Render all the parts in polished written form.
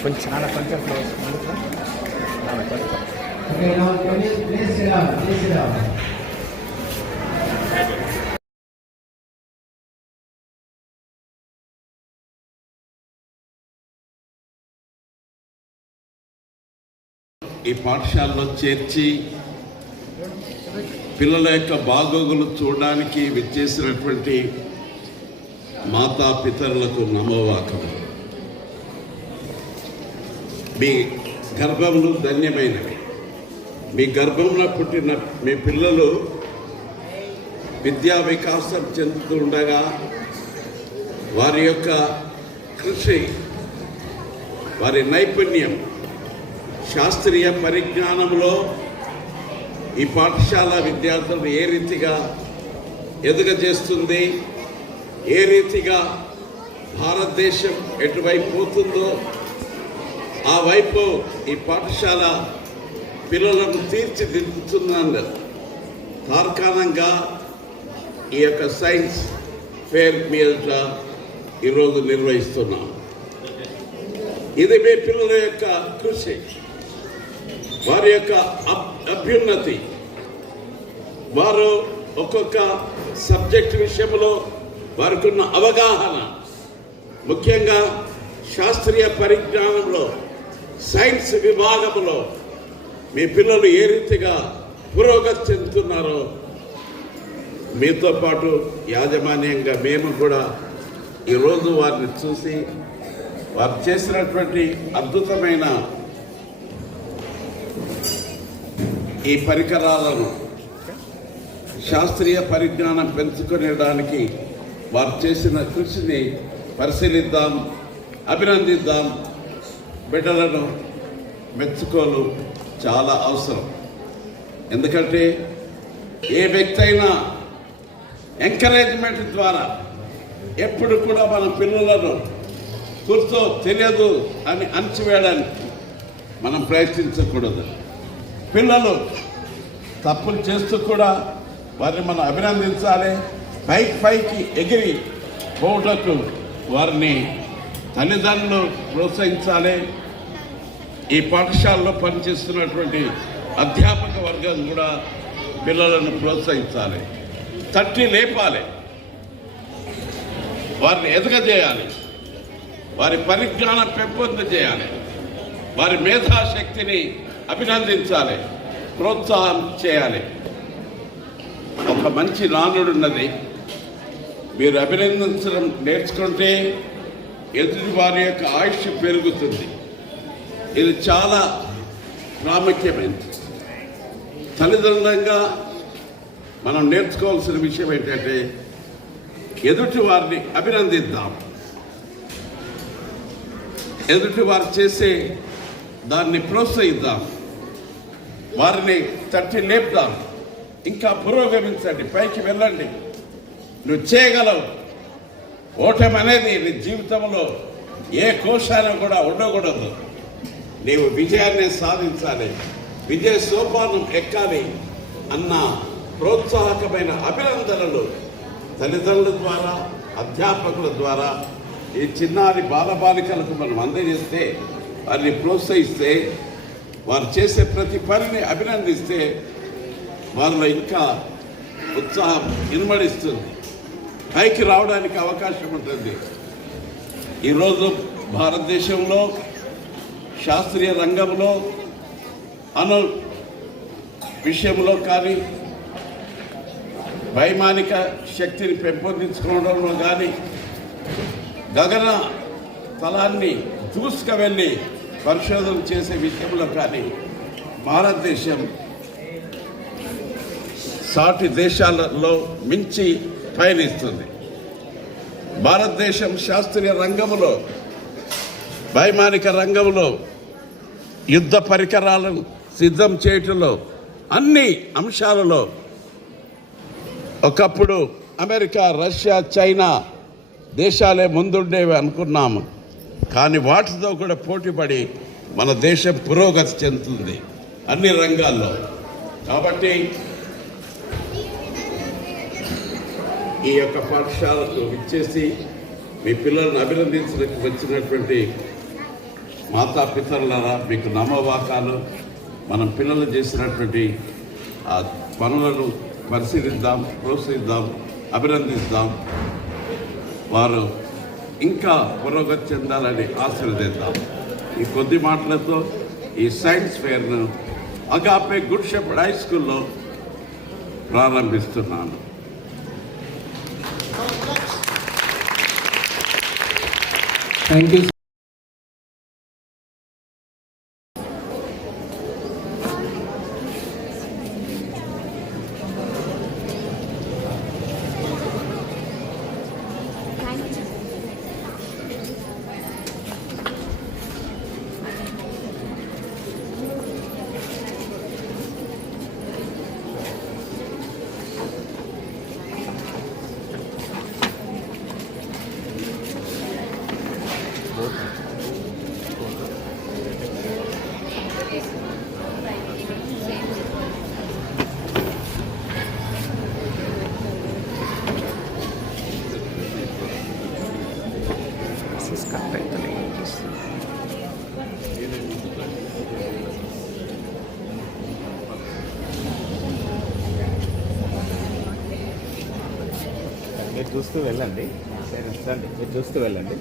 కొంచెం చాలా కొంచెం క్లోజ్ కొంచెం. Okay, now please sit down. Please sit down. ఈ పాఠశాలలో చేర్చి పిల్లల యొక్క బాగోగులు చూడడానికి విచ్చేసినటువంటి మాతాపితరులకు నమోవాకము. మీ గర్భములు ధన్యమైనవి. మీ గర్భంలో పుట్టిన మీ పిల్లలు విద్యా వికాసం చెందుతుండగా వారి యొక్క కృషి, వారి నైపుణ్యం, శాస్త్రీయ పరిజ్ఞానంలో ఈ పాఠశాల విద్యార్థులను ఏ రీతిగా ఎదుగజేస్తుంది, ఏ రీతిగా భారతదేశం ఎటువైపు పోతుందో ఆ వైపు ఈ పాఠశాల పిల్లలను తీర్చిదిద్దుతుందని తార్కాణంగా ఈ యొక్క సైన్స్ ఫేర్ మీద ఈరోజు నిర్వహిస్తున్నాం. ఇది మీ పిల్లల యొక్క కృషి, వారి యొక్క అభ్యున్నతి, వారు ఒక్కొక్క సబ్జెక్ట్ విషయంలో వారికి ఉన్న అవగాహన, ముఖ్యంగా శాస్త్రీయ పరిజ్ఞానంలో సైన్స్ విభాగంలో మీ పిల్లలు ఏ రీతిగా పురోగతి చెందుతున్నారో మీతో పాటు యాజమాన్యంగా మేము కూడా ఈరోజు వారిని చూసి వారు చేసినటువంటి అద్భుతమైన ఈ పరికరాలను శాస్త్రీయ పరిజ్ఞానం పెంచుకునేడానికి వారు చేసిన కృషిని పరిశీలిద్దాం, అభినందిద్దాం. బిడ్డలను మెచ్చుకోలు చాలా అవసరం. ఎందుకంటే ఏ వ్యక్తి అయినా ఎంకరేజ్మెంట్ ద్వారా ఎప్పుడు కూడా మన పిల్లలను కూర్చో తెలియదు అని అణచివేయడానికి మనం ప్రయత్నించకూడదు. పిల్లలు తప్పులు చేస్తూ కూడా వారిని మనం అభినందించాలి. పైకి ఎగిరి పోవటకు వారిని తల్లిదండ్రులు ప్రోత్సహించాలి. ఈ పాఠశాలలో పనిచేస్తున్నటువంటి అధ్యాపక వర్గం కూడా పిల్లలను ప్రోత్సహించాలి, తట్టి లేపాలి, వారిని ఎదగజేయాలి, వారి పరిజ్ఞానం పెంపొందించేయాలి, వారి మేధాశక్తిని అభినందించాలి, ప్రోత్సాహం చేయాలి. ఒక మంచి నానుడు ఉన్నది, మీరు అభినందించడం నేర్చుకుంటే ఎదుటి వారి యొక్క ఆయుష్ పెరుగుతుంది. ఇది చాలా ప్రాముఖ్యమైనది. తల్లిదండ్రులంగా మనం నేర్చుకోవాల్సిన విషయం ఏంటంటే ఎదుటి వారిని అభినందిద్దాం, ఎదుటి వారు చేసే దాన్ని ప్రోత్సహిద్దాం, వారిని తట్టి లేపుదాం. ఇంకా పురోగమించండి, పైకి వెళ్ళండి, నువ్వు చేయగలవు. ఓటమి అనేది నీ జీవితంలో ఏ కోశాన కూడా ఉండకూడదు. నీవు విజయాన్ని సాధించాలి, విజయ సోపానం ఎక్కాలి అన్న ప్రోత్సాహకమైన అభినందనలు తల్లిదండ్రుల ద్వారా, అధ్యాపకుల ద్వారా ఈ చిన్నారి బాలబాలికలకు మనం అందజేస్తే, వారిని ప్రోత్సహిస్తే, వారు చేసే ప్రతి పనిని అభినందిస్తే వారిలో ఇంకా ఉత్సాహం ఇనుమడిస్తుంది, పైకి రావడానికి అవకాశం ఉంటుంది. ఈరోజు భారతదేశంలో శాస్త్రీయ రంగంలో అణు విషయంలో కానీ, వైమానిక శక్తిని పెంపొందించుకోవడంలో కానీ, గగన తలాన్ని దూసుకువెళ్ళి పరిశోధన చేసే విషయంలో కానీ భారతదేశం సాటి దేశాలలో మించి పయనిస్తుంది. భారతదేశం శాస్త్రీయ రంగంలో, వైమానిక రంగంలో, యుద్ధ పరికరాలను సిద్ధం చేయటంలో, అన్ని అంశాలలో ఒకప్పుడు అమెరికా, రష్యా, చైనా దేశాలే ముందుండేవి అనుకున్నాము. కానీ వాటితో కూడా పోటీపడి మన దేశం పురోగతి చెందుతుంది అన్ని రంగాల్లో. కాబట్టి ఈ యొక్క పాఠశాలకు ఇచ్చేసి మీ పిల్లలను అభినందించడానికి వచ్చినటువంటి మాతాపితరులారా మీకు నమ్మవాకాలు. మనం పిల్లలు చేసినటువంటి ఆ పనులను పరిశీలిద్దాం, ప్రోత్సహిద్దాం, అభినందిద్దాం. వారు ఇంకా పురోగతి చెందాలని ఆశీర్వదిద్దాం. ఈ కొద్ది మాటలతో ఈ సైన్స్ ఫేర్ను అగాపే గుడ్ షెపర్డ్ హై స్కూల్లో ప్రారంభిస్తున్నాను. Thank you. మీరు చూస్తూ వెళ్ళండి. మీరు చూస్తూ వెళ్ళండి.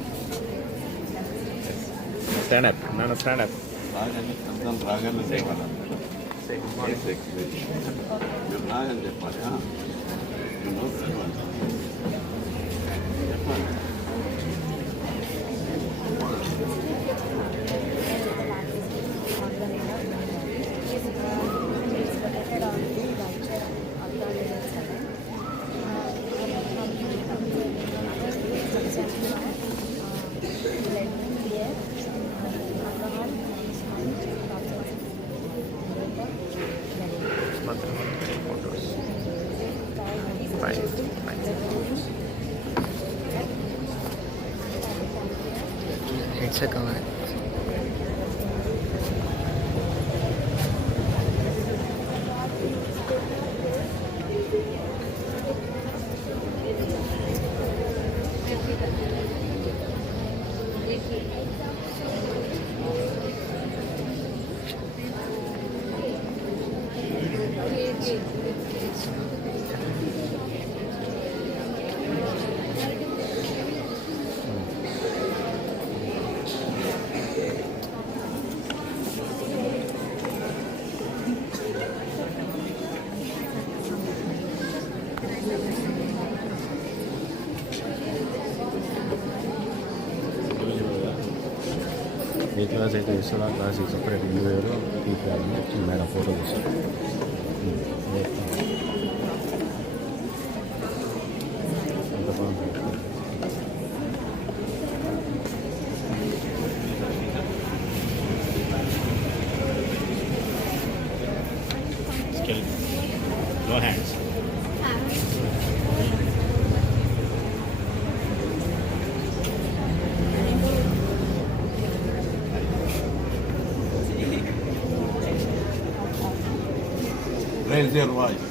స్టాండ్ అప్ నాన్న, స్టాండ్ అప్. రాగానే చెప్పాలి. It's a cover. ఏ క్లాస్ అయితే ఇస్తాడో ఆ క్లాస్ సపరేట్ 20,000 తీసుకోవాలని మేడం ఫోటో తీస్తాడు. ఎంత బాగుంది. Skill no hands. Raise your voice.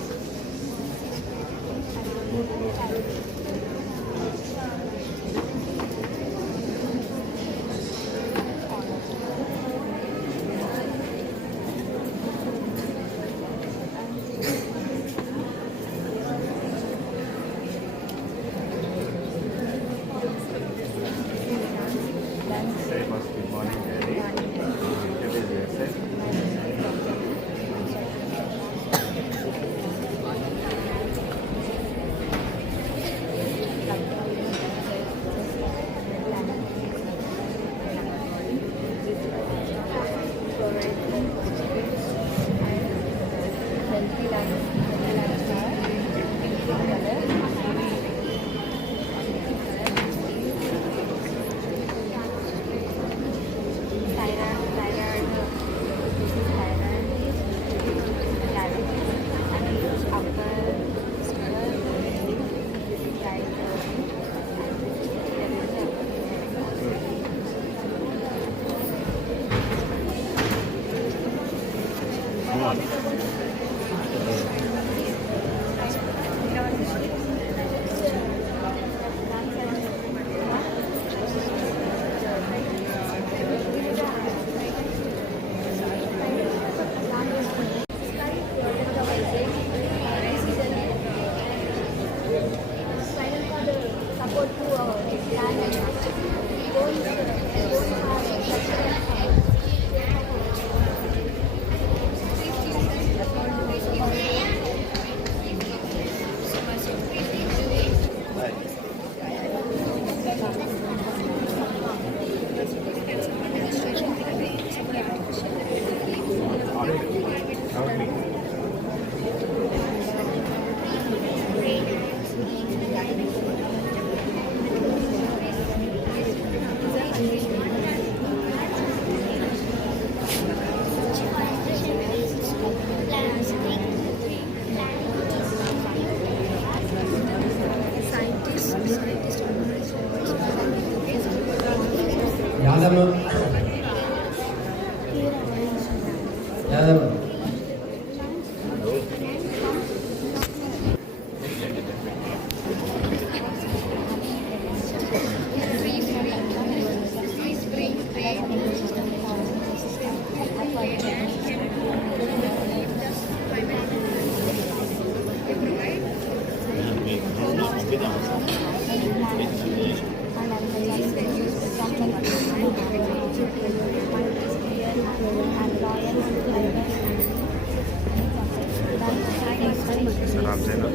Good morning, Daddy. It is yourself. Yadav Yadav सलाम जैनब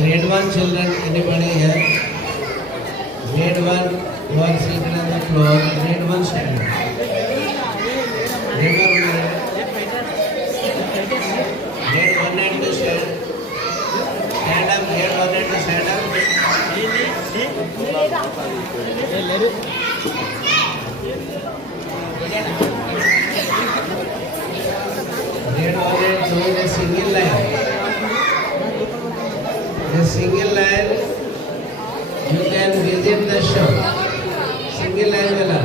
Grade 1 children, anybody here? Grade 1, you are seated on the floor. Grade 1 stand. Grade 1 and 2 stand. Stand up, grade 1 and 2 stand up. Grade 1 and 2 in a single line. In a single line, you can visit the shop. Single line wala.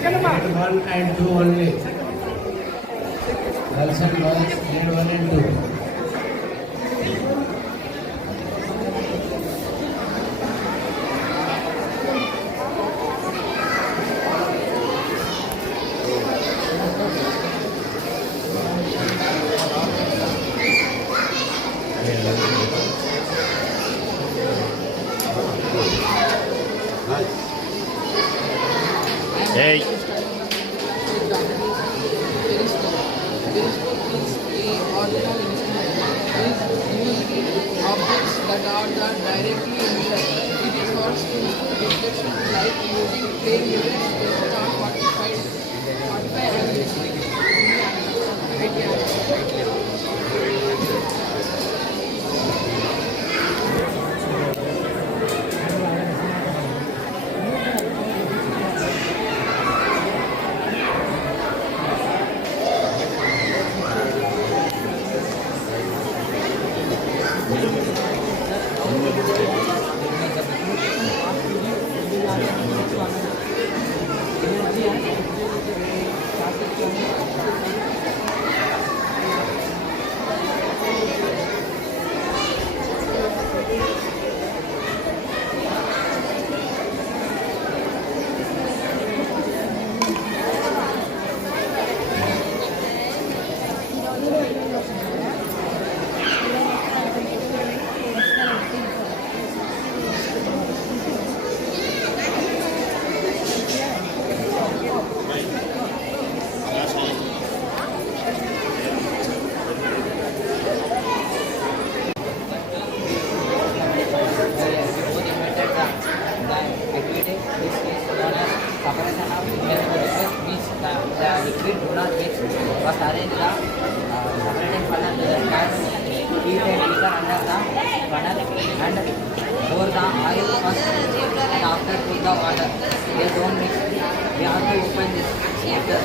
Grade 1 and 2 only. Girls and boys, grade 1 and 2. Hey. Objects that are directly emitted. It is for reflection light using plane units based on 45 separating funnel to the gas, heat a beaker under the funnel and pour the oil first and after put the water. They don't mix. We have to open this after.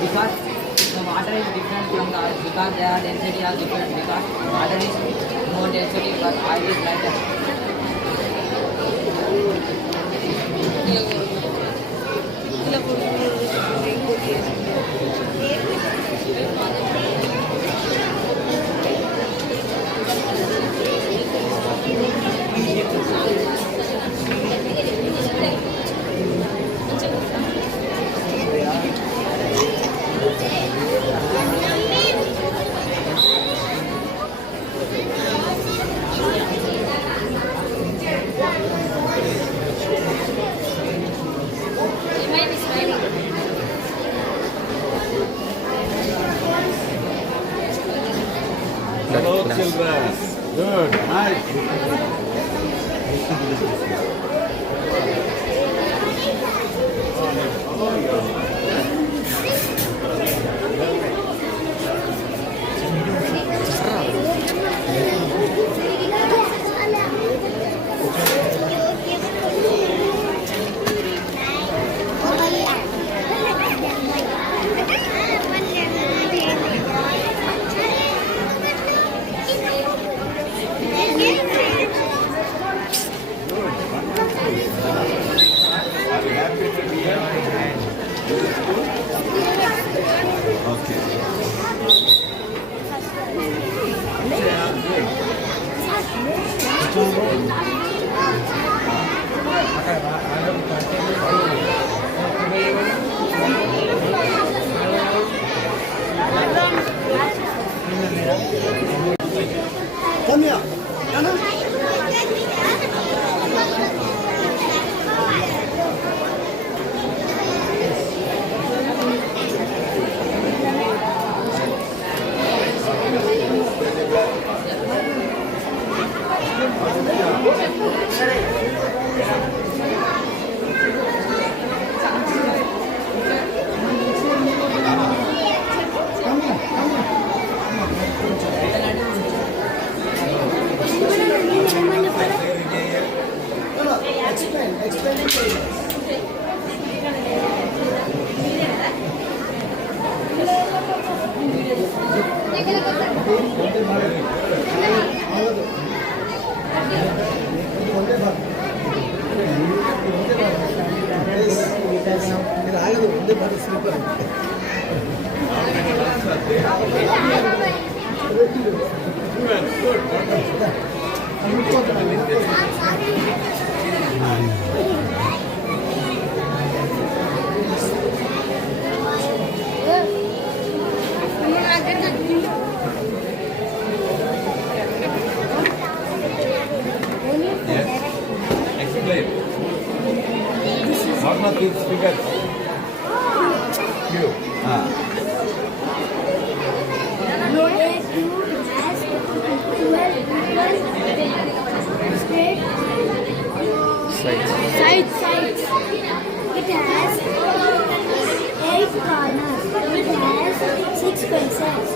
Because the water is different from the oil, because their density are different, because water is more density but oil is lighter. Hello, children. Good, nice. Explain. What are these figures? Q. Sides. It has 8 corners. It has 6 faces.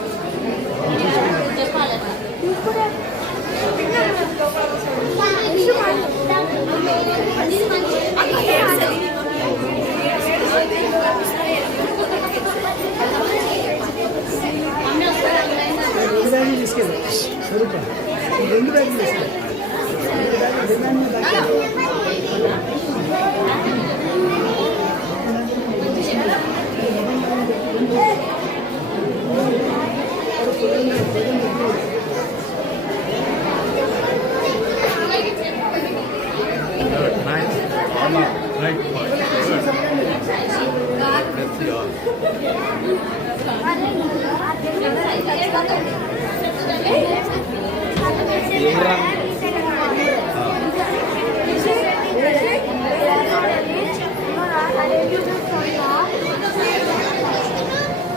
Right point. Let's see all.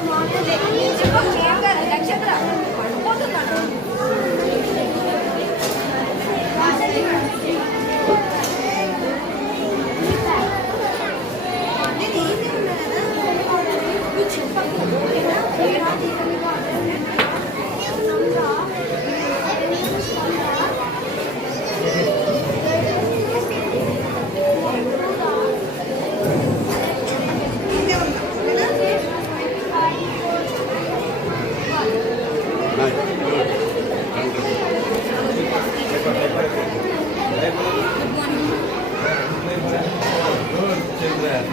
Not Good children.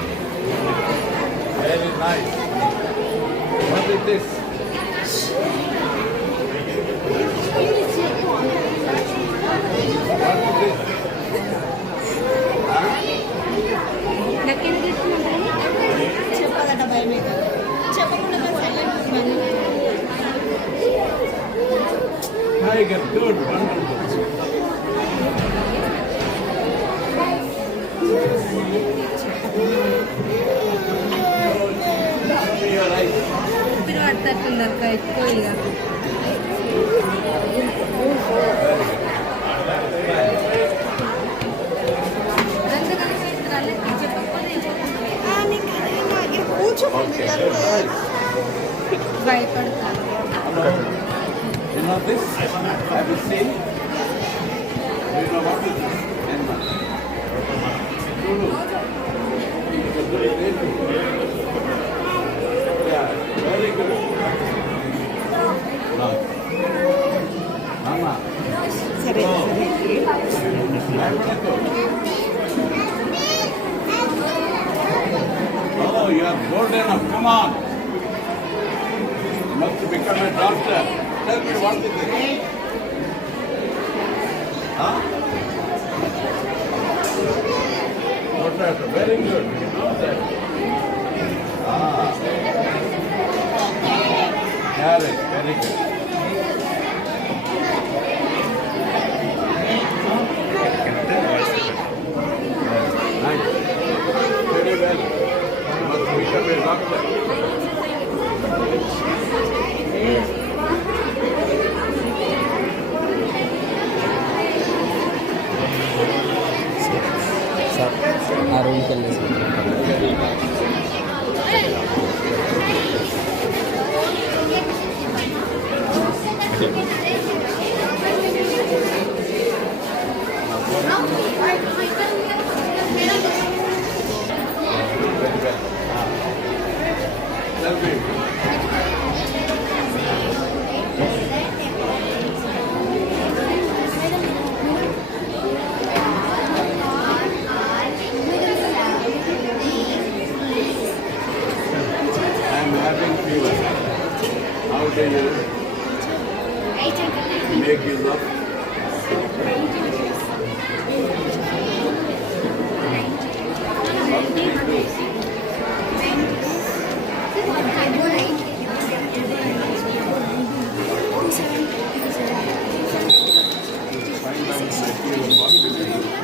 Very nice. What is this? What is this? చెప్పాలట భయం చెప్పకుండా Tiger, good, wonderful. Show me your eyes. పడుతుందక్క ఎక్కువ ఇక భయపడతాను. You know this? Have you seen? Do you know what is this? Lulu. Yeah, very good. No. Mama. Oh, you are bold enough. Come on. You must become a doctor. Tell me what is it? Huh? Doctor, very good. You know that. Ah. Carrot, very good. Nice. Very well. You must become a doctor. ఆ రూమ్కి వెళ్ళేసి Tell me. I'm having fever. How do you make use of? What do you do? Find out my fever. What do you do?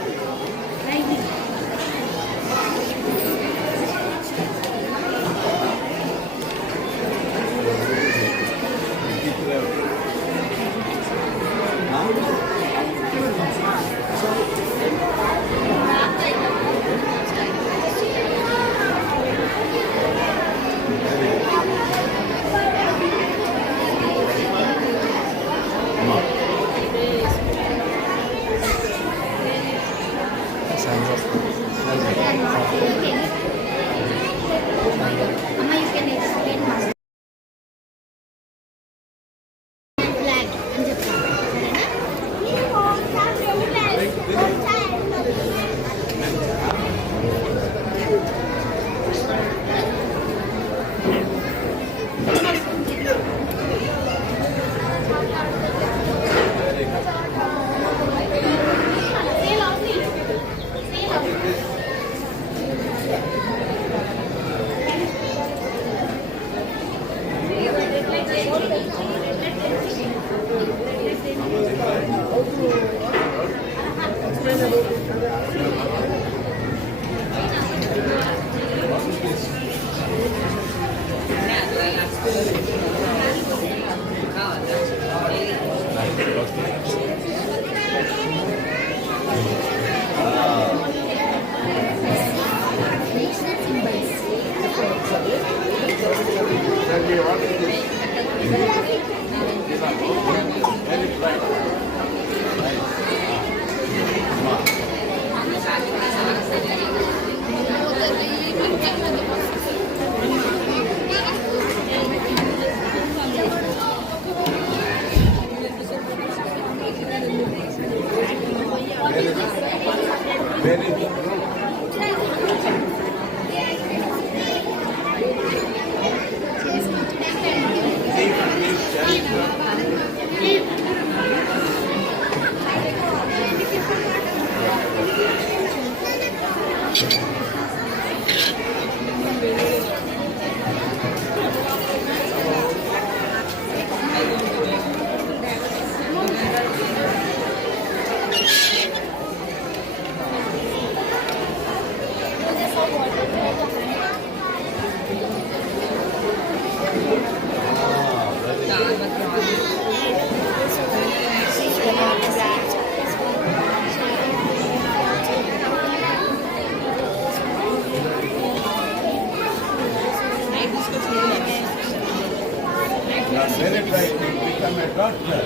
Very bright. Become a doctor.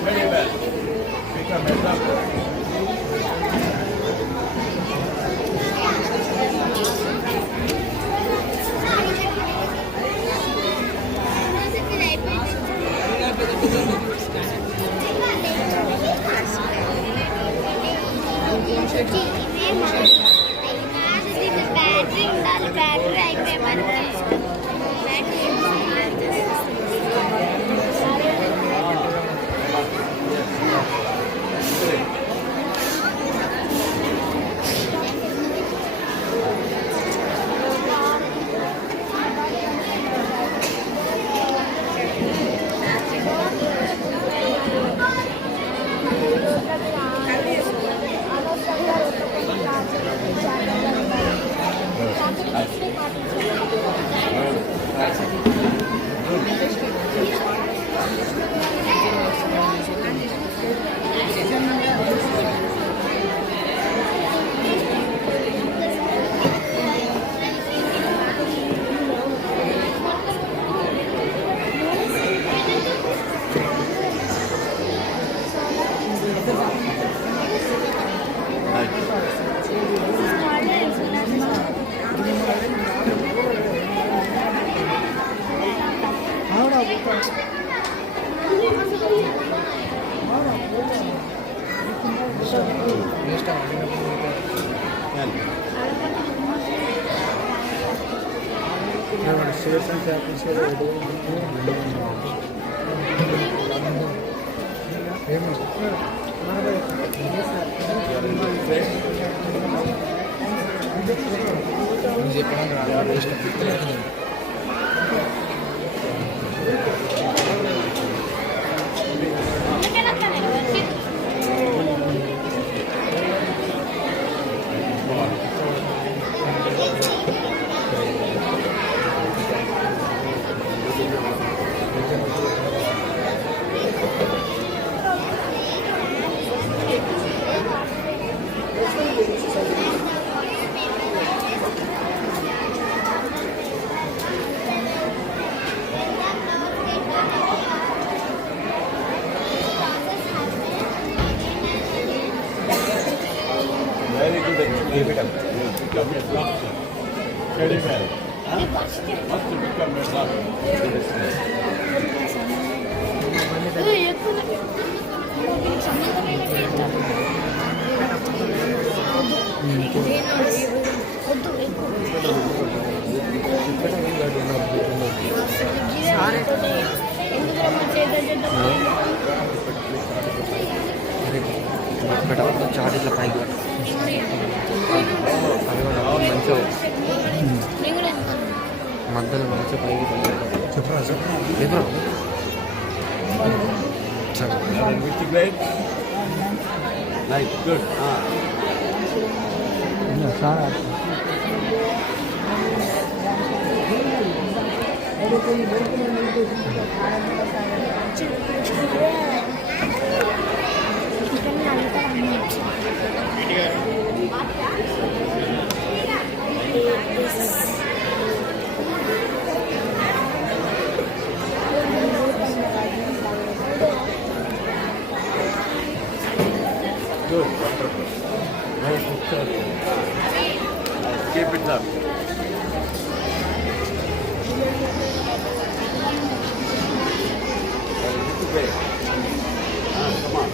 Very well. Become a doctor. Battery ఉండాలి, బ్యాటరీ అయిపోయామని Very good experience. You become a doctor. Very well. Must become a doctor. Chat ఇట్లా పైకి అది కూడా మంచిగా మధ్యలో మంచిగా పైకి చెప్పరా Which grade? Nice, good. Keep it up. Come on.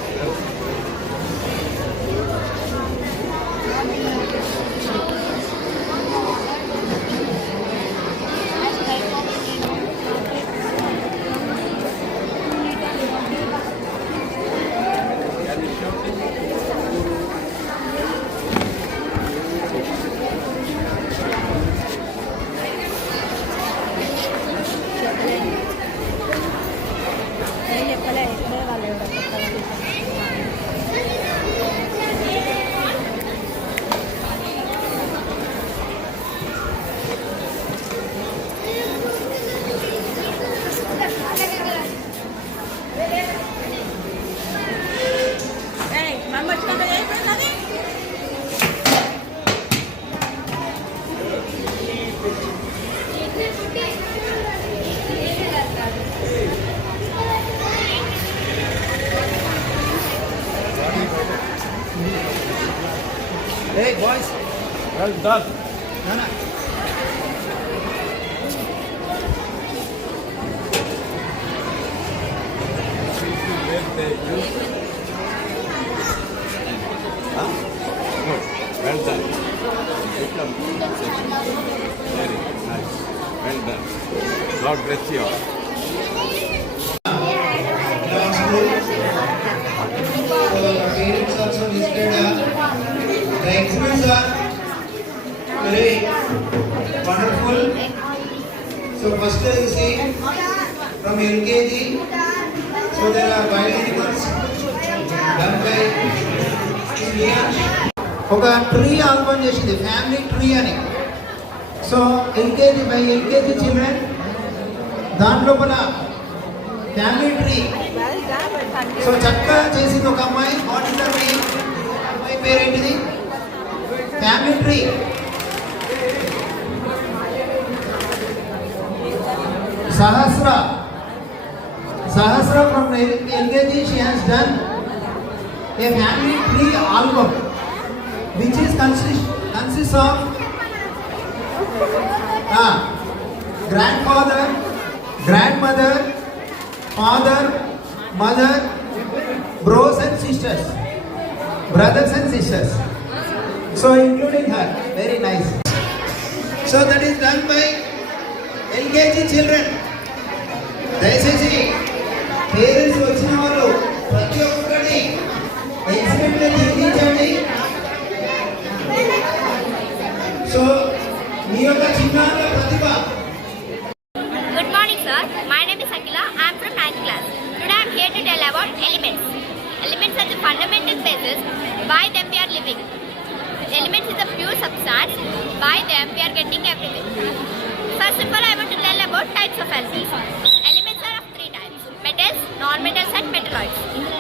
నేను చెప్పలే ఇక్కడే వాళ్ళు ఎవరో కొత్తగా Hey boys, Well done. Nana. Good. Well done. Become very nice. Well done. God bless you all. Parents also visited. The exhibits are very wonderful. So first you see from LKG. So there are wild animals done by here. ఒక tree album చేసింది family tree అని. So LKG by LKG children దాని లోపల family tree so చక్కగా చేసింది ఒక అమ్మాయి. What అమ్మాయి పేరేంటిది? Family tree. Sahasra from LKG, she has done a family tree album which is consists of grandfather, grandmother, father, mother, bros and sisters, brothers and sisters. So including her, very nice. So that is done by LKG children. దయచేసి పేరెంట్స్ వచ్చిన వాళ్ళు ప్రతి ఒక్కరిని ఎగ్జిబిట్లో తిరిగించండి. సో మీ యొక్క చిన్నారుల ప్రతిభ. Good morning, sir. My name is Akila. I am from 9th class. Today I am here to tell about elements. Elements are the fundamental basis. By them we are living. Elements is a pure substance. By them we are getting everything. First of all, I want to tell about types of elements. Elements are of three types: metals, non-metals, and metalloids.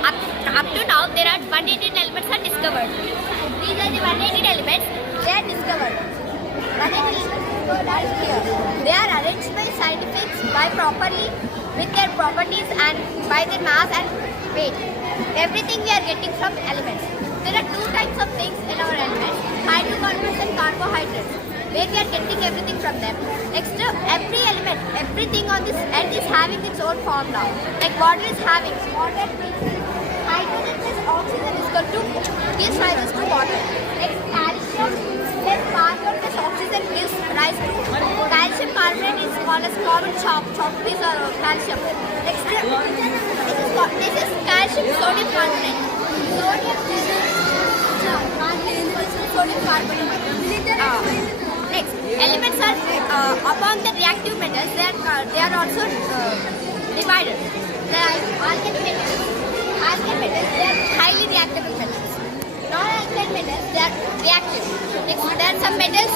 Up to now, there are 118 elements are discovered. These are the 118 elements. They are discovered. 118 elements are here. They are arranged by scientists by properly with their properties and by their mass and weight. Everything we are getting from elements. There are two types of things in our elements: hydrocarbons and carbohydrates, where we are getting everything from them. Next, every element, everything on this earth is having its own formula. Like water is having water hydrogen plus oxygen is equal to gives rise to water. Next, calcium plus carbon plus oxygen gives rise to calcium carbonate is called as common chalk piece or calcium. Next, this is calcium sodium carbonate. Sodium carbonate. Next, elements are upon the reactive metals. They are also divided. The alkali metals. They are highly reactable metals. Non-alkali metals, they are reactive. Next, there are some metals.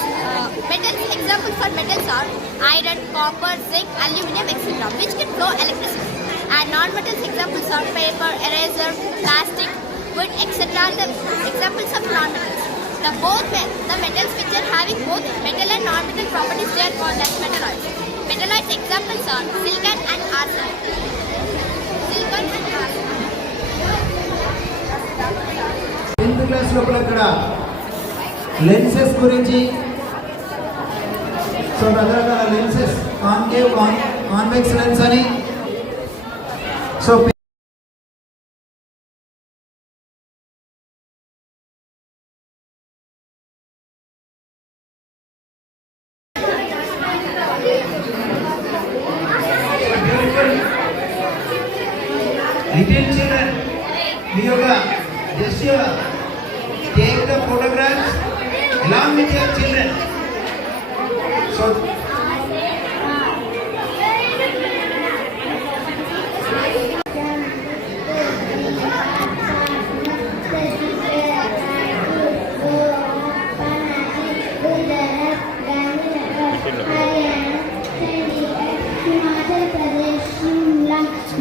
Examples for metals are iron, copper, zinc, aluminium, etc., which can flow electricity. And non-metals examples are paper, eraser, plastic, wood, etc. The examples of non-metals. The metals which are having both metal and non-metal properties, they are called as metalloids. Metalloids examples are silicon and arsenic. Tenth class లోపల ఇక్కడ లెన్సెస్ గురించి, సో రకరకాల lenses, concave, convex lens అని, so little children, yoga, just take the photographs along with your children. So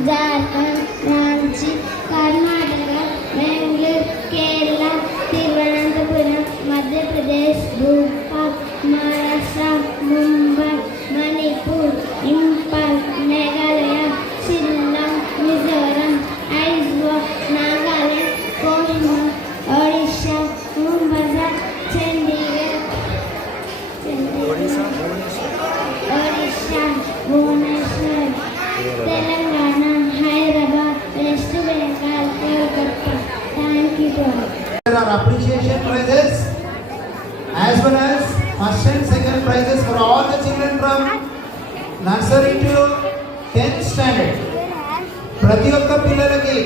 Jharkhand, Ranchi, Karnataka, Bengaluru, Kerala, Thiruvananthapuram, Madhya Pradesh, Bhopal, Maharashtra, Mumbai, Manipur, Imphal, Meghalaya, Shillong, Mizoram, Aizawl, Nagaland, Kohima, Odisha, Mumbai, Chandigarh, Odisha, Bhubaneswar, Telangana, Hyderabad, West Bengal, Kolkata. Thank you to all. there are appreciation prizes as well as first and second prizes for all the children from nursery to 10th standard. ప్రతి ఒక్క పిల్లలకి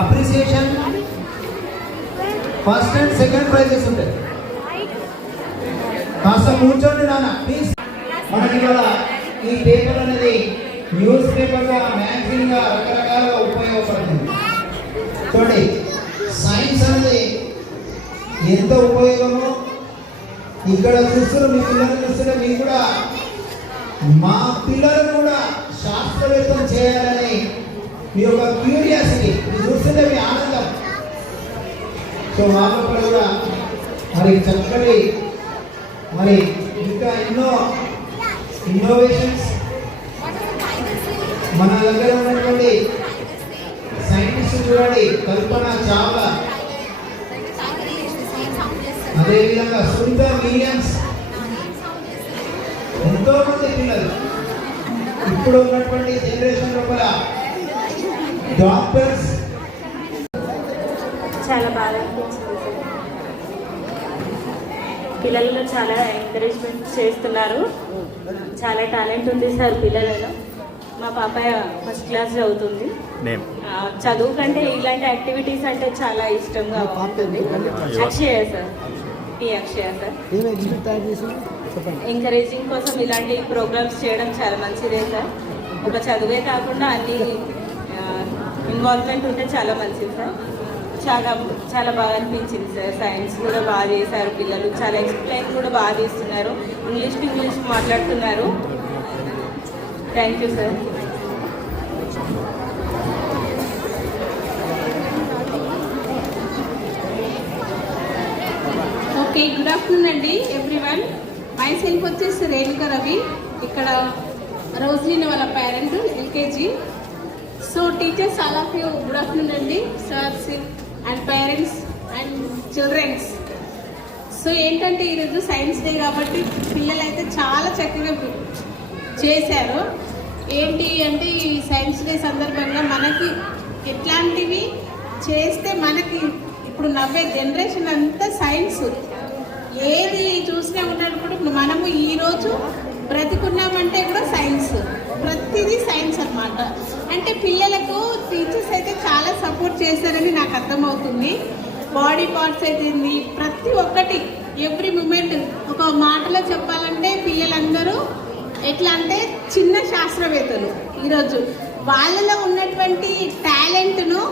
appreciation first and second prizes ఉంటాయి. కాస్త కూర్చోండి నాన్న ప్లీజ్. మనకి ఇవాళ ఈ పేపర్ అనేది న్యూస్ పేపర్గా, మ్యాగజైన్గా రకరకాలుగా ఉపయోగపడుతుంది. చూడండి, సైన్స్ అనేది ఎంత ఉపయోగమో ఇక్కడ చూస్తున్న మీ పిల్లలు చూస్తుంటే మీకు కూడా మా పిల్లలను కూడా శాస్త్రవేత్తం చేయాలని మీ యొక్క క్యూరియాసిటీ ఇది చూస్తుంటే మీ ఆనందం. సో మా లోపల కూడా మరి చక్కటి మరి ఇంకా ఎన్నో ఇన్నోవేషన్స్ మన దగ్గర ఉన్నటువంటి సైంటిస్ట్ చూడండి, కల్పన చావ్లా, అదేవిధంగా సునీత విలియమ్స్, ఎంతో మంది పిల్లలు ఇప్పుడు ఉన్నటువంటి జనరేషన్ లోపల డాక్టర్స్. చాలా బాగా అనిపించింది. పిల్లలలో చాలా ఎంకరేజ్మెంట్ చేస్తున్నారు. చాలా టాలెంట్ ఉంది సార్ పిల్లలలో. మా పాప ఫస్ట్ క్లాస్ చదువుతుంది. చదువు కంటే ఇలాంటి యాక్టివిటీస్ అంటే చాలా ఇష్టంగా ఉంటుంది. అక్షయ సార్, ఈ అక్షయ సార్ ఎంకరేజింగ్ కోసం ఇలాంటి ప్రోగ్రామ్స్ చేయడం చాలా మంచిదే సార్. ఒక చదువే కాకుండా అన్ని ఇన్వాల్వ్మెంట్ ఉంటే చాలా మంచిది సార్. చాలా చాలా బాగా అనిపించింది సార్. సైన్స్ కూడా బాగా చేశారు పిల్లలు. చాలా ఎక్స్ప్లెయిన్ కూడా బాగా చేస్తున్నారు. ఇంగ్లీష్ మాట్లాడుతున్నారు. Thank you sir. Okay, good afternoon అండి ఎవ్రీవన్. మై సెల్ఫ్ వచ్చేసి రేణుకా రవి. ఇక్కడ రోజులీన వాళ్ళ parent LKG. So teachers all of you good afternoon అండి, sirs and parents and childrens. So ఏంటంటే ఈరోజు సైన్స్ డే కాబట్టి పిల్లలు అయితే చాలా చక్కగా చేశారు. ఏంటి అంటే ఈ సైన్స్ డే సందర్భంగా మనకి ఎట్లాంటివి చేస్తే మనకి ఇప్పుడు నవ్వే జనరేషన్ అంతా సైన్స్, ఏది చూసినా ఉన్నప్పుడు ఇప్పుడు మనము ఈరోజు బ్రతికున్నామంటే కూడా సైన్స్, ప్రతిదీ సైన్స్ అన్నమాట. అంటే పిల్లలకు టీచర్స్ అయితే చాలా సపోర్ట్ చేశారని నాకు అర్థమవుతుంది. బాడీ పార్ట్స్ అయితే ప్రతి ఒక్కటి ఎవ్రీ మూమెంట్ ఒక మాటలో చెప్పాలంటే పిల్లలందరూ ఎట్లా అంటే చిన్న శాస్త్రవేత్తలు. ఈరోజు వాళ్ళలో ఉన్నటువంటి టాలెంట్ను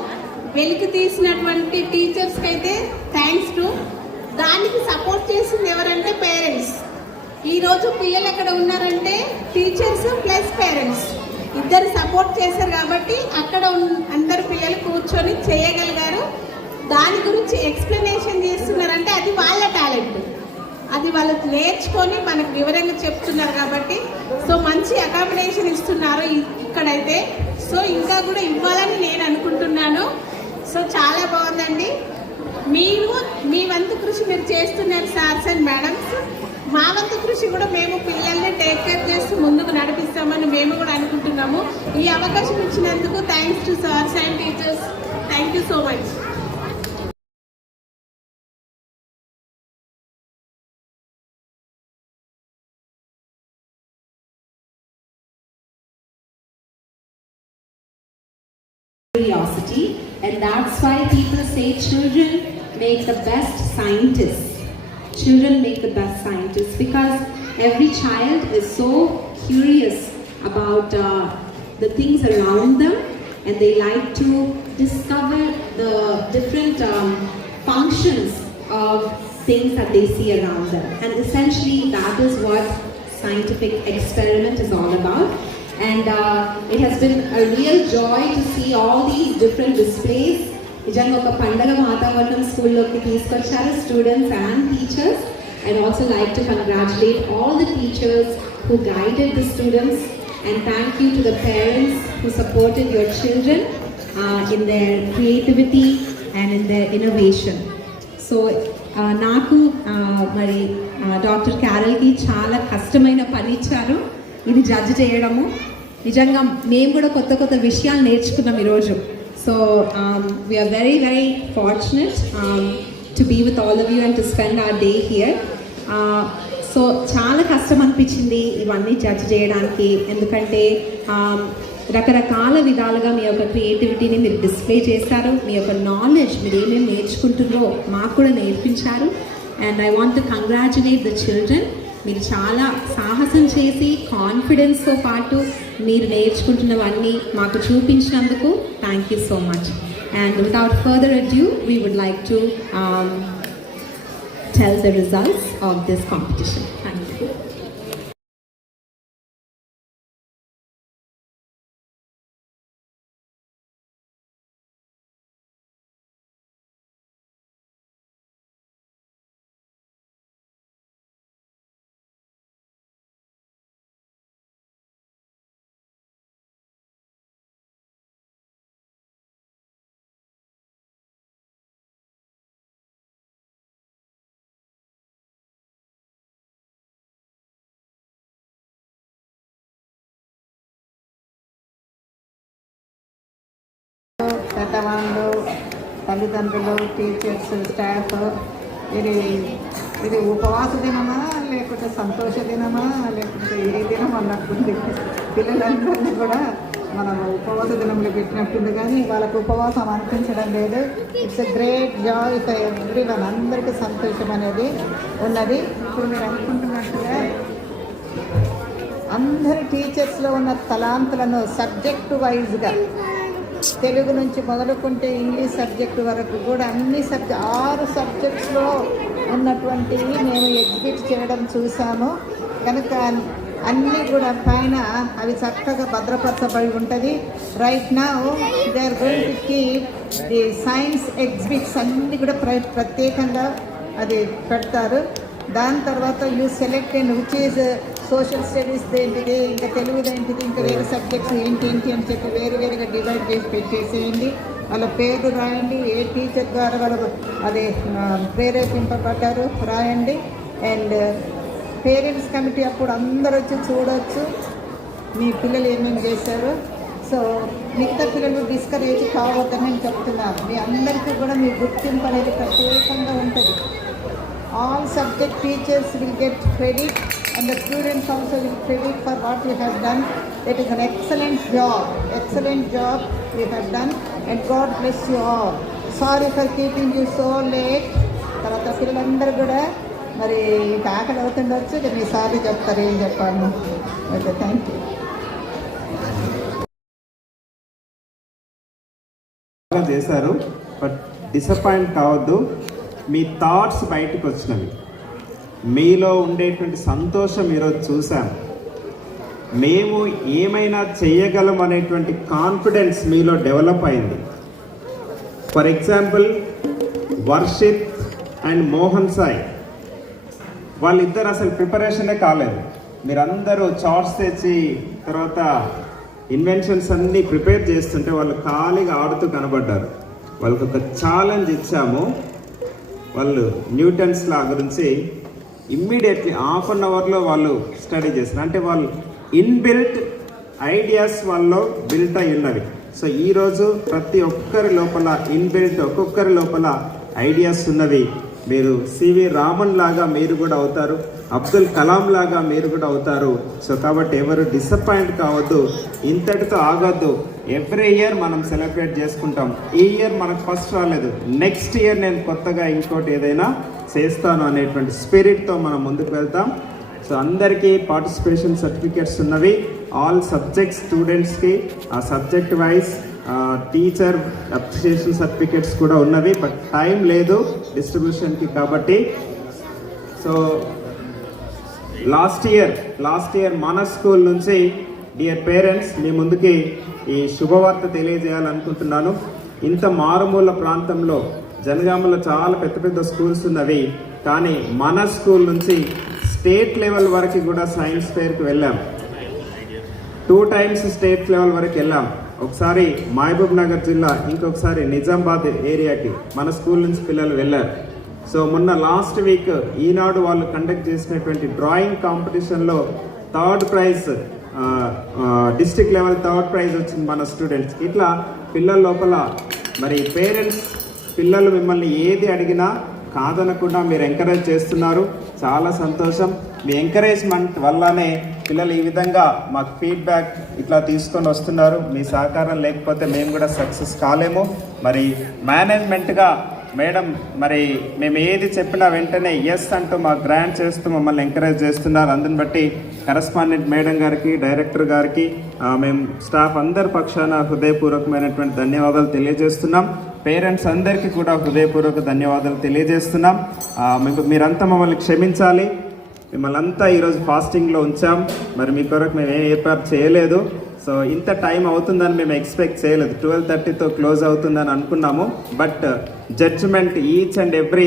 వెలికి తీసినటువంటి టీచర్స్కి అయితే థ్యాంక్స్ టు. దానికి సపోర్ట్ చేసింది ఎవరంటే పేరెంట్స్. ఈరోజు పిల్లలు ఎక్కడ ఉన్నారంటే టీచర్స్ ప్లస్ పేరెంట్స్ ఇద్దరు సపోర్ట్ చేశారు కాబట్టి అక్కడ అందరు పిల్లలు కూర్చొని చేయగలిగారు. దాని గురించి ఎక్స్ప్లెనేషన్ చేస్తున్నారంటే అది వాళ్ళ టాలెంట్, అది వాళ్ళు నేర్చుకొని మనకు వివరంగా చెప్తున్నారు కాబట్టి. సో మంచి అకామిడేషన్ ఇస్తున్నారు ఇక్కడైతే. సో ఇంకా కూడా ఇవ్వాలని నేను అనుకుంటున్నాను. సో చాలా బాగుందండి. మీరు మీ వంతు కృషి మీరు చేస్తున్నారు సార్స్ అండ్ మేడమ్స్. మా వంతు కృషి కూడా మేము పిల్లల్ని టేక్ కేర్ చేస్తూ ముందుకు నడిపిస్తామని మేము కూడా అనుకుంటున్నాము. ఈ అవకాశం ఇచ్చినందుకు thanks to sirs and teachers. Thank you so much. Curiosity, and that's why people say children make the best scientists. Children make the best scientists because every child is so curious about the things around them, and they like to discover the different functions of things that they see around them. And essentially that is what scientific experiment is all about. And it has been a real joy to see all these different displays. Nijanga oka pandaga vatavaranam school loki teesukocharu students and teachers. I'd also like to congratulate all the teachers who guided the students, and thank you to the parents who supported your children in their creativity and in their innovation. So నాకు మరి డాక్టర్ క్యారల్కి చాలా కష్టమైన పని ఇచ్చారు ఇది జడ్జ్ చేయడము. నిజంగా మేము కూడా కొత్త కొత్త విషయాలు నేర్చుకున్నాం ఈరోజు. So we are very very fortunate to be with all of you and to spend our day here. So చాలా కష్టం అనిపించింది ఇవన్నీ జడ్జ్ చేయడానికి, ఎందుకంటే రకరకాల విధాలుగా మీ యొక్క క్రియేటివిటీని మీరు డిస్ప్లే చేశారు. మీ యొక్క నాలెడ్జ్ మీరు ఏమేమి నేర్చుకుంటున్నారో మాకు కూడా నేర్పించారు. And I want to congratulate the children. మీరు చాలా సాహసం చేసి కాన్ఫిడెన్స్తో పాటు మీరు నేర్చుకుంటున్నవన్నీ మాకు చూపించినందుకు thank you so much. And without further adieu we would like to tell the results of this competition. Thank you. పెద్దవాళ్ళు, తల్లిదండ్రులు, టీచర్స్, స్టాఫ్, ఇది ఉపవాస దినమా లేకుంటే సంతోష దినమా లేకుంటే ఏ దినం అన్నట్టుంది. పిల్లలందరినీ కూడా మనం ఉపవాస దినంలో పెట్టినట్టుంది, కానీ వాళ్ళకు ఉపవాసం అనిపించడం లేదు. It's a great Joy for everyone. అందరికీ సంతోషం అనేది ఉన్నది. ఇప్పుడు మీరు అనుకుంటున్నట్టుగా అందరి టీచర్స్లో ఉన్న తలాంతులను సబ్జెక్టు వైజ్గా తెలుగు నుంచి మొదలుకుంటే ఇంగ్లీష్ సబ్జెక్టు వరకు కూడా అన్ని 6 సబ్జెక్ట్స్లో ఉన్నటువంటివి మేము ఎగ్జిబిట్ చేయడం చూసాము. కనుక అన్నీ కూడా పైన అవి చక్కగా భద్రపరచబడి ఉంటుంది. Right now they are going to keep the science exhibits అన్నీ కూడా ప్రత్యేకంగా అది పెడతారు. దాని తర్వాత you select and which is social studies ఏంటిది, ఇంకా తెలుగుది ఏంటిది, ఇంకా వేరే సబ్జెక్ట్స్ ఏంటి అని చెప్పి వేరుగా డివైడ్ చేసి పెట్టేసేయండి. వాళ్ళ పేరు రాయండి, ఏ టీచర్ ద్వారా వాళ్ళు అది ప్రేరేపింపబడ్డారు రాయండి. అండ్ పేరెంట్స్ కమిటీ అప్పుడు అందరూ వచ్చి చూడవచ్చు మీ పిల్లలు ఏమేమి చేశారు. సో మిగతా పిల్లలు డిస్కరేజ్ కావద్దని నేను చెప్తున్నాను. మీ అందరికీ కూడా మీ గుర్తింపు అనేది ప్రత్యేకంగా ఉంటుంది. All subject teachers will get credit and the students also will credit for what you have done. It is an excellent job you have done, and God bless you all. Sorry for keeping you so late. తర్వాత పిల్లలందరూ కూడా మరి ఇంకా ఆకలి అవుతుండొచ్చు, మీ సారీ చెప్తారు ఏం చెప్పాను. Okay, thank you. చేశారు, బట్ డిసప్పాయింట్ కావద్దు. మీ థాట్స్ బయటకు వచ్చినవి, మీలో ఉండేటువంటి సంతోషం ఈరోజు చూసాం. మేము ఏమైనా చేయగలం అనేటువంటి కాన్ఫిడెన్స్ మీలో డెవలప్ అయింది. ఫర్ ఎగ్జాంపుల్ వర్షిత్ అండ్ మోహన్ సాయి వాళ్ళిద్దరు అసలు ప్రిపరేషనే కాలేదు. మీరందరూ చార్ట్స్ తెచ్చి తర్వాత ఇన్వెన్షన్స్ అన్నీ ప్రిపేర్ చేస్తుంటే వాళ్ళు ఖాళీగా ఆడుతూ కనబడ్డారు. వాళ్ళకి ఒక ఛాలెంజ్ ఇచ్చాము, వాళ్ళు న్యూటన్స్ లా గురించి ఇమ్మీడియట్లీ హాఫ్ అన్ అవర్లో వాళ్ళు స్టడీ చేస్తారు. అంటే వాళ్ళు ఇన్బిల్ట్ ఐడియాస్ వాళ్ళలో బిల్ట్ అయి ఉన్నవి. సో ఈరోజు ప్రతి ఒక్కరి లోపల ఇన్బిల్ట్ ఒక్కొక్కరి లోపల ఐడియాస్ ఉన్నవి. మీరు సివి రామన్ లాగా మీరు కూడా అవుతారు, అబ్దుల్ కలాం లాగా మీరు కూడా అవుతారు. సో కాబట్టి ఎవరు డిసప్పాయింట్ కావద్దు, ఇంతటితో ఆగొద్దు. ఎవ్రీ ఇయర్ మనం సెలబ్రేట్ చేసుకుంటాం. ఈ ఇయర్ మనకు ఫస్ట్ రాలేదు, నెక్స్ట్ ఇయర్ నేను కొత్తగా ఇంకోటి ఏదైనా చేస్తాను అనేటువంటి స్పిరిట్తో మనం ముందుకు వెళ్తాం. సో అందరికీ పార్టిసిపేషన్ సర్టిఫికేట్స్ ఉన్నవి. ఆల్ సబ్జెక్ట్స్ స్టూడెంట్స్కి ఆ subject wise teacher appreciation certificates కూడా ఉన్నవి. బట్ టైం లేదు డిస్ట్రిబ్యూషన్కి కాబట్టి. సో లాస్ట్ ఇయర్ మన స్కూల్ నుంచి డియర్ పేరెంట్స్ మీ ముందుకి ఈ శుభవార్త తెలియజేయాలనుకుంటున్నాను. ఇంత మారుమూల ప్రాంతంలో జనగామలో చాలా పెద్ద పెద్ద స్కూల్స్ ఉన్నవి, కానీ మన స్కూల్ నుంచి స్టేట్ లెవెల్ వరకు కూడా సైన్స్ ఫేర్కి వెళ్ళాం. 2 times స్టేట్ లెవెల్ వరకు వెళ్ళాం. ఒకసారి మహబూబ్ నగర్ జిల్లా, ఇంకొకసారి నిజామాబాద్ ఏరియాకి మన స్కూల్ నుంచి పిల్లలు వెళ్ళారు. సో మొన్న లాస్ట్ వీక్ ఈనాడు వాళ్ళు కండక్ట్ చేసినటువంటి డ్రాయింగ్ కాంపిటీషన్లో 3rd praise, district level 3rd praise వచ్చింది మన స్టూడెంట్స్కి. ఇట్లా పిల్లల లోపల మరి పేరెంట్స్ పిల్లలు మిమ్మల్ని ఏది అడిగినా కాదనకుండా మీరు ఎంకరేజ్ చేస్తున్నారు, చాలా సంతోషం. మీ ఎంకరేజ్మెంట్ వల్లనే పిల్లలు ఈ విధంగా మాకు ఫీడ్బ్యాక్ ఇట్లా తీసుకొని వస్తున్నారు. మీ సహకారం లేకపోతే మేము కూడా సక్సెస్ కాలేము. మరి మేనేజ్మెంట్గా మేడం మరి మేము ఏది చెప్పినా వెంటనే ఎస్ అంటూ మాకు గ్రాంట్ చేస్తూ మమ్మల్ని ఎంకరేజ్ చేస్తున్నారు. అందుని బట్టి కరస్పాండెంట్ మేడం గారికి, డైరెక్టర్ గారికి, మేము స్టాఫ్ అందరి పక్షాన హృదయపూర్వకమైనటువంటి ధన్యవాదాలు తెలియజేస్తున్నాం. పేరెంట్స్ అందరికీ కూడా హృదయపూర్వక ధన్యవాదాలు తెలియజేస్తున్నాం. మీరంతా మమ్మల్ని క్షమించాలి. మిమ్మల్ని అంతా ఈరోజు ఫాస్టింగ్లో ఉంచాం. మరి మీ కొరకు మేము ఏం ఏర్పాటు చేయలేదు. సో ఇంత టైం అవుతుందని మేము ఎక్స్పెక్ట్ చేయలేదు. 12:30తో క్లోజ్ అవుతుందని అనుకున్నాము. But judgement each and every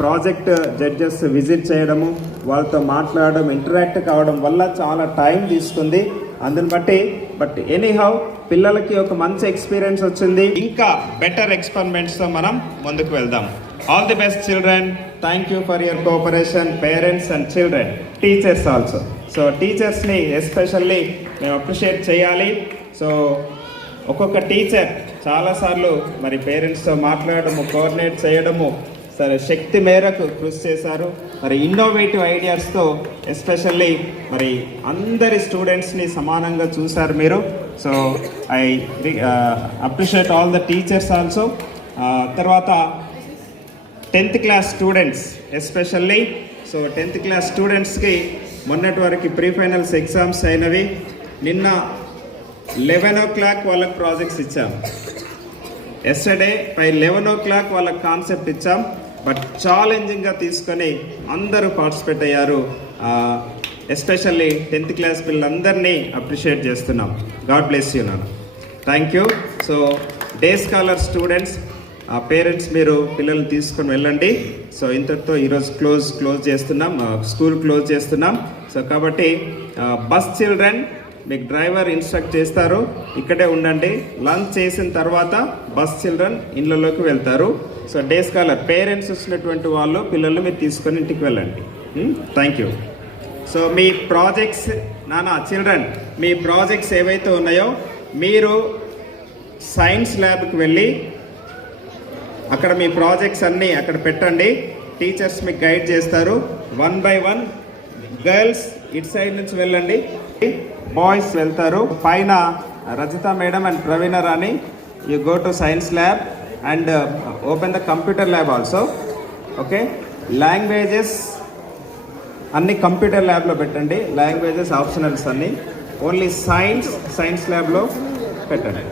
project judges visit చేయడము, వాళ్ళతో మాట్లాడడం, ఇంటరాక్ట్ కావడం వల్ల చాలా టైం తీసుకుంది. అందుని బట్టి బట్ ఎనీహౌ పిల్లలకి ఒక మంచి ఎక్స్పీరియన్స్ వచ్చింది. ఇంకా బెటర్ ఎక్స్పెరిమెంట్స్తో మనం ముందుకు వెళ్దాం. All the best children. Thank you for your cooperation, parents and children, teachers also. So టీచర్స్ని ఎస్పెషల్లీ మేము అప్రిషియేట్ చేయాలి. సో ఒక్కొక్క టీచర్ చాలాసార్లు మరి పేరెంట్స్తో మాట్లాడడము, కోఆర్డినేట్ చేయడము సరే శక్తి మేరకు కృషి చేశారు. మరి ఇన్నోవేటివ్ ఐడియాస్తో ఎస్పెషల్లీ మరి అందరి స్టూడెంట్స్ని సమానంగా చూశారు మీరు. So I appreciate all the teachers also. తర్వాత 10th class students especially. So 10th class స్టూడెంట్స్కి మొన్నటి వరకు ప్రీ ఫైనల్స్ ఎగ్జామ్స్ అయినవి. నిన్న 11 o'clock వాళ్ళకి ప్రాజెక్ట్స్ ఇచ్చాం. ఎస్టర్డే బై 11 o'clock వాళ్ళకి కాన్సెప్ట్ ఇచ్చాం. బట్ ఛాలెంజింగ్గా తీసుకొని అందరూ పార్టిసిపేట్ అయ్యారు. ఎస్పెషల్లీ 10th క్లాస్ పిల్లలందరినీ అప్రిషియేట్ చేస్తున్నాం. గాడ్ బ్లెస్ యూ నాన్న. Thank you. So day scholar students, parents మీరు పిల్లల్ని తీసుకొని వెళ్ళండి. సో ఇంతటితో ఈరోజు క్లోజ్ చేస్తున్నాం, స్కూల్ క్లోజ్ చేస్తున్నాం. సో కాబట్టి బస్ చిల్డ్రన్ మీకు డ్రైవర్ ఇన్స్ట్రక్ట్ చేస్తారు, ఇక్కడే ఉండండి. లంచ్ చేసిన తర్వాత బస్ చిల్డ్రన్ ఇళ్ళలోకి వెళ్తారు. సో డే స్కాలర్ పేరెంట్స్ వచ్చినటువంటి వాళ్ళు పిల్లల్ని మీరు తీసుకొని ఇంటికి వెళ్ళండి. Thank you. So me projects children మీ ప్రాజెక్ట్స్ ఏవైతే ఉన్నాయో మీరు సైన్స్ ల్యాబ్కి వెళ్ళి అక్కడ మీ ప్రాజెక్ట్స్ అన్నీ అక్కడ పెట్టండి. టీచర్స్ మీకు గైడ్ చేస్తారు. 1 by 1 గర్ల్స్ ఇటు సైడ్ నుంచి వెళ్ళండి, బాయ్స్ వెళ్తారు. పైన Rajitha madam and Praveena Rani, you go to science lab and open the computer lab also. Okay, languages అన్ని కంప్యూటర్ ల్యాబ్లో పెట్టండి. లాంగ్వేజెస్ ఆప్షనల్స్ అన్నీ ఓన్లీ సైన్స్ ల్యాబ్లో పెట్టండి.